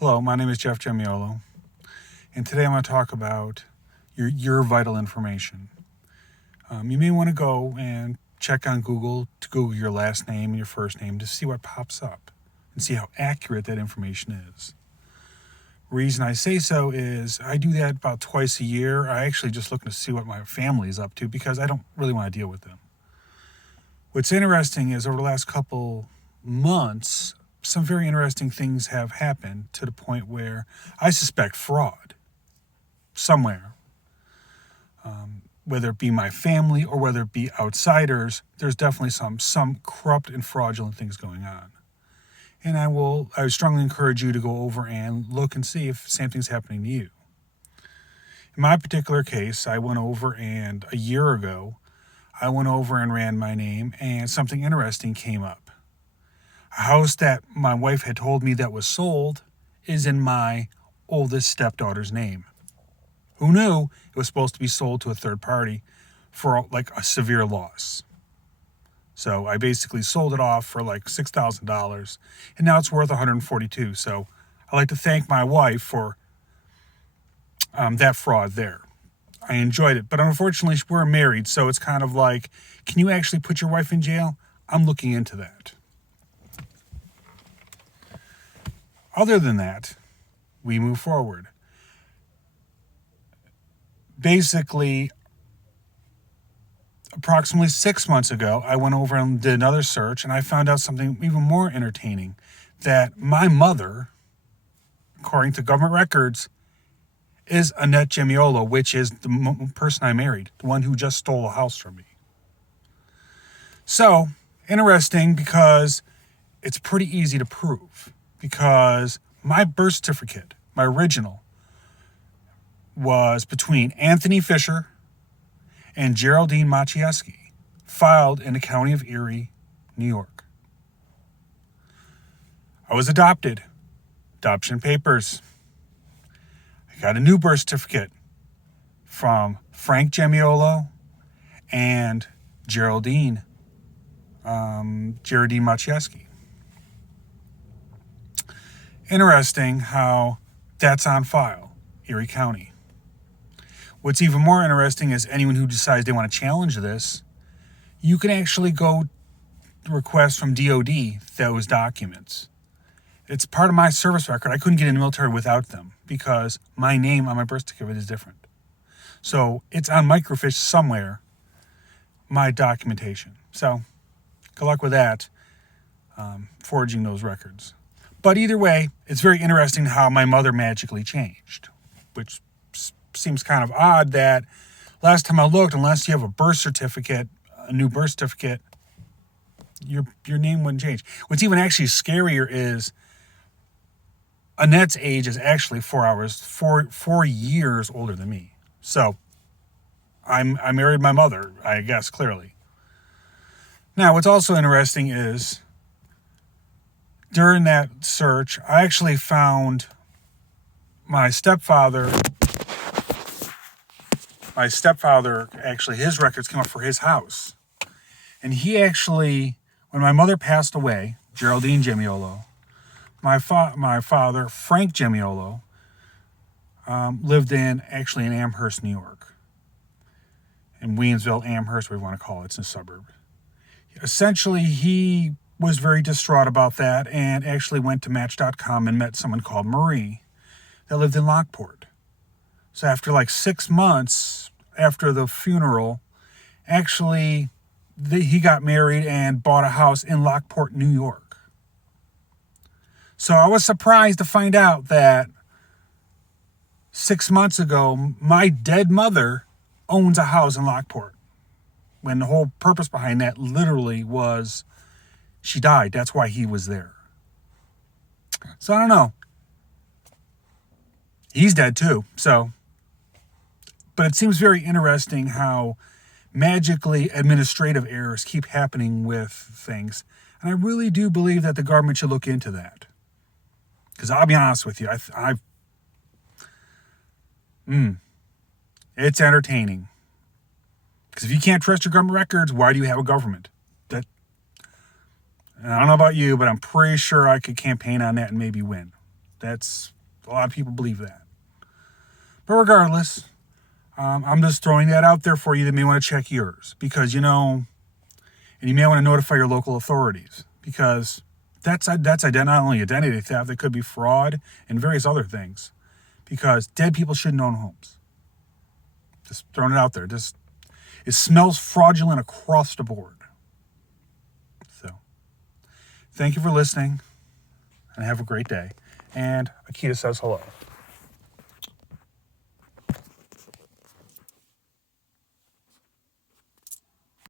Hello, my name is Jeff Gemiolo, and today I'm going to talk about your vital information. You may want to go and check on Google to Google your last name and your first name to see what pops up and see how accurate that information is. Reason I say so is I do that about twice a year. I actually just looking to see what my family is up to because I don't really want to deal with them. What's interesting is over the last couple months, some very interesting things have happened to the point where I suspect fraud somewhere. Whether it be my family or whether it be outsiders, there's definitely some corrupt and fraudulent things going on. And I would strongly encourage you to go over and look and see if the same thing's happening to you. In my particular case, I went over and a year ago, I went over and ran my name and something interesting came up. A house that my wife had told me that was sold is in my oldest stepdaughter's name. Who knew it was supposed to be sold to a third party for like a severe loss? So I basically sold it off for like $6,000 and now it's worth $142,000. So I'd like to thank my wife for that fraud there. I enjoyed it, but unfortunately we're married, so it's kind of like, can you actually put your wife in jail? I'm looking into that. Other than that, we move forward. Basically, approximately 6 months ago, I went over and did another search, and I found out something even more entertaining, that my mother, according to government records, is Annette Gemiolo, which is the person I married, the one who just stole a house from me. So, interesting because it's pretty easy to prove, because my birth certificate, my original, was between Anthony Fisher and Geraldine Maciejewski, filed in the county of Erie, New York. I was adopted. Adoption papers. I got a new birth certificate from Frank Gemiolo and Geraldine Maciejewski. Interesting how that's on file, Erie County. What's even more interesting is anyone who decides they want to challenge this, you can actually go request from DOD those documents. It's part of my service record. I couldn't get in the military without them because my name on my birth certificate is different. So it's on microfiche somewhere, my documentation. So good luck with that, forging those records. But either way, it's very interesting how my mother magically changed, which seems kind of odd that last time I looked, unless you have a birth certificate, a new birth certificate, your name wouldn't change. What's even actually scarier is Annette's age is actually 4 years older than me. So I married my mother, I guess, clearly. Now, what's also interesting is during that search, I actually found my stepfather, actually, his records came up for his house. And he actually, when my mother passed away, Geraldine Gemiolo, my father, Frank Gemiolo, lived in Amherst, New York. In Williamsville, Amherst, whatever you want to call it, it's a suburb. Essentially, he was very distraught about that and actually went to Match.com and met someone called Marie that lived in Lockport. So after like 6 months after the funeral, actually, he got married and bought a house in Lockport, New York. So I was surprised to find out that 6 months ago, my dead mother owns a house in Lockport. When the whole purpose behind that literally was she died. That's why he was there. So I don't know. He's dead too. But it seems very interesting how magically administrative errors keep happening with things. And I really do believe that the government should look into that. Because I'll be honest with you, it's entertaining. Because if you can't trust your government records, why do you have a government? And I don't know about you, but I'm pretty sure I could campaign on that and maybe win. That's a lot of people believe that. But regardless, I'm just throwing that out there for you that may want to check yours because, and you may want to notify your local authorities because that's not only identity theft, it could be fraud and various other things because dead people shouldn't own homes. Just throwing it out there. It smells fraudulent across the board. So, thank you for listening and have a great day. And Akita says hello.